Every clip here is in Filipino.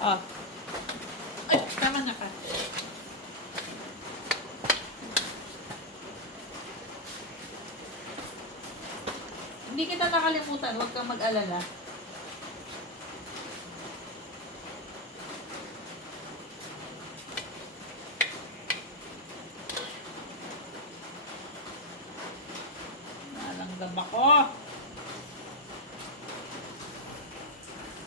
Oh. Ay, tama na ka. Hindi kita nakalimutan, huwag kang mag-alala. Nalanggam ako.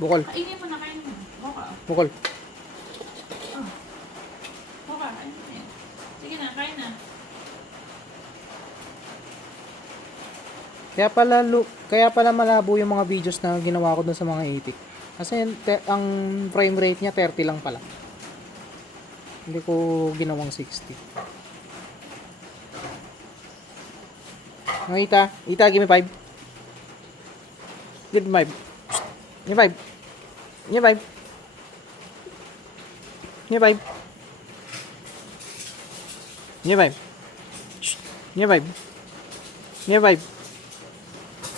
Bukol. Kainin mo na, kainin mo. Buka. Bukol. Oh. Buka, kainin mo yan. Sige na, kain na. Kaya pala malabo yung mga videos na ginawa ko dun sa mga itik. Kasi ang frame rate niya 30 lang pala. Hindi ko ginawang 60. No, Ita, give me 5. Give me 5. Give me 5. Give me 5. Give me 5. Give me 5. Shh. Give me 5. Give me 5.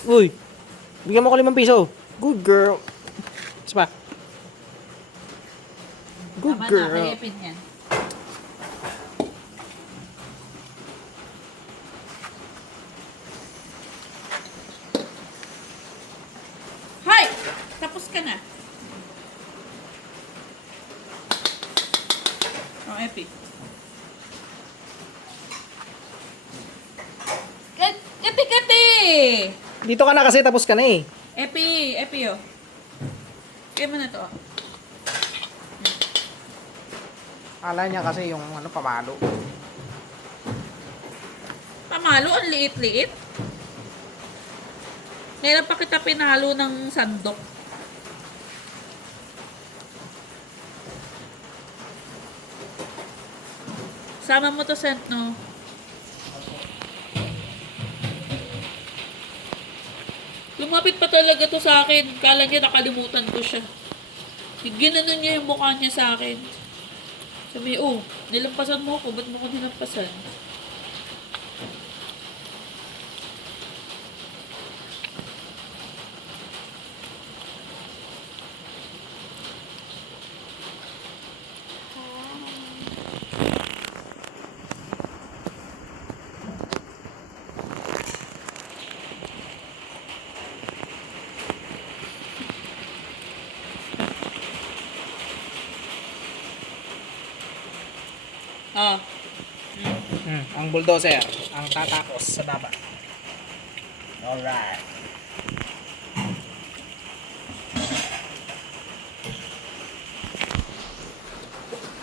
Uy, bigyan mo ko 5 piso. Good girl. Isa pa. Good Tama girl. na, kayepin yan. Hay! Tapos ka na. Oh, Epi. Epi, kati! Dito ka na kasi tapos ka na eh. Epi, oh. Kaya mo na to. Akala niya kasi yung pamalo. Pamalo, ang liit-liit. Ngayon pa kita pinalo ng sandok. Sama mo to, Sent, no? Lumapit pa talaga to sa akin. Kala niya nakalimutan ko siya. Ginanon niya yung mukha niya sa akin. Sabi, oh, nilampasan mo ako. Ba't mo ko nilampasan? Ah. Ang bulldozer, ang tatapos sa baba. Alright.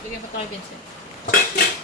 Bigyan mo ito kay Vincent.